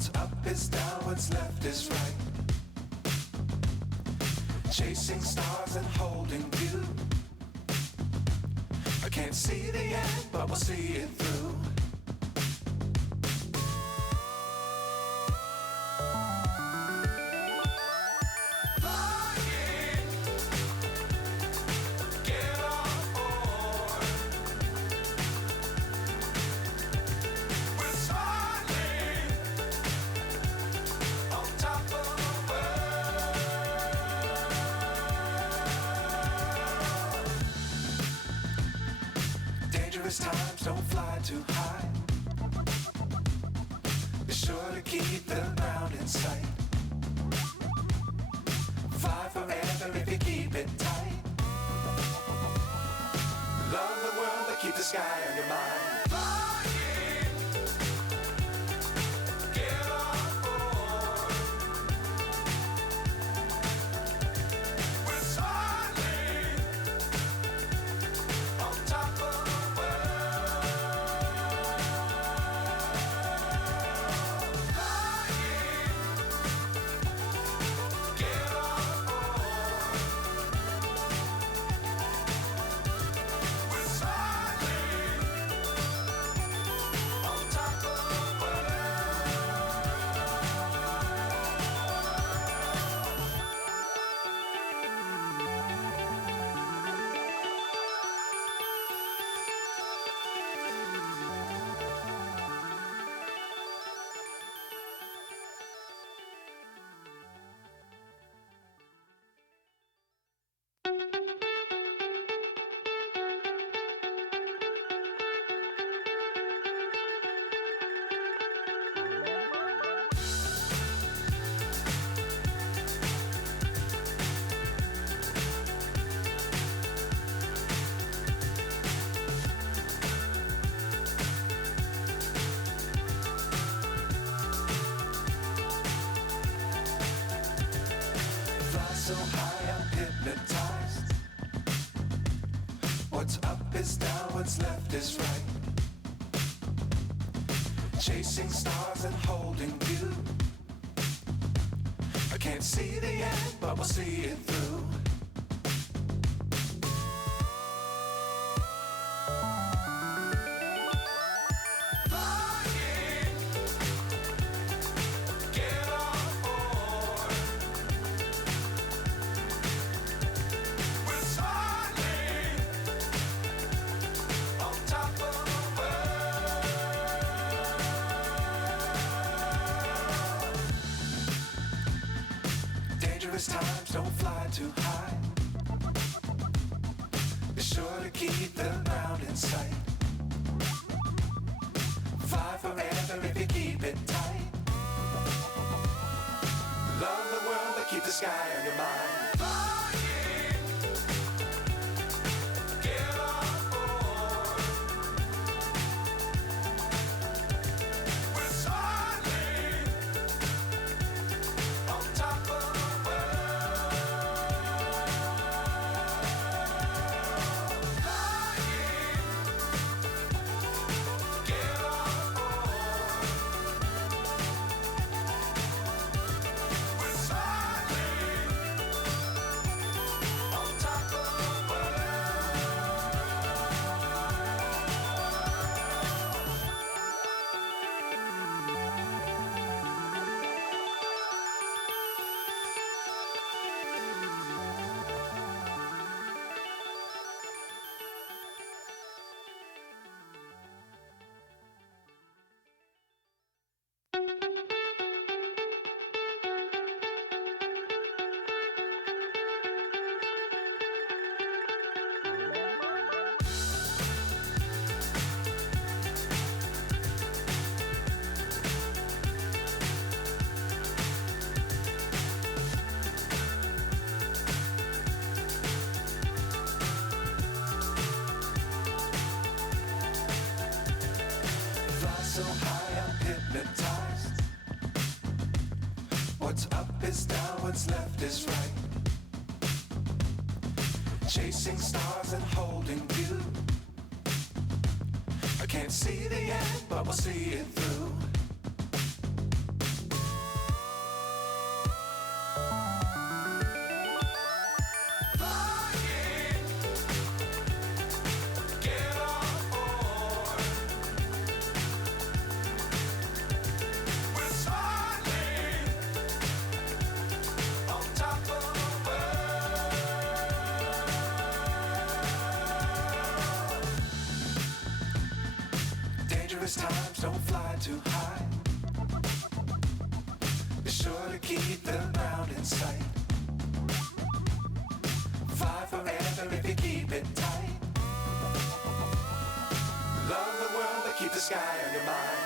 What's up is down, what's left is right. Chasing stars and holding you. I can't see the end, but we'll see it through. Times don't fly too high. Be sure to keep the ground in sight. Fly forever if you keep it tight. Love the world but keep the sky on your mind. So high I'm hypnotized. What's up is down, what's left is right. Chasing stars and holding you. I can't see the end, but we'll see it through. Times don't fly too high. Be sure to keep the ground in sight. Fly forever if you keep it tight. Love the world but keep the sky on your mind. So high I'm hypnotized. What's up is down, what's left is right. Chasing stars and holding you. I can't see the end, but we'll see it through. fly too high. Be sure to keep the ground in sight. Fly forever if you keep it tight. Love the world, but keep the sky on your mind.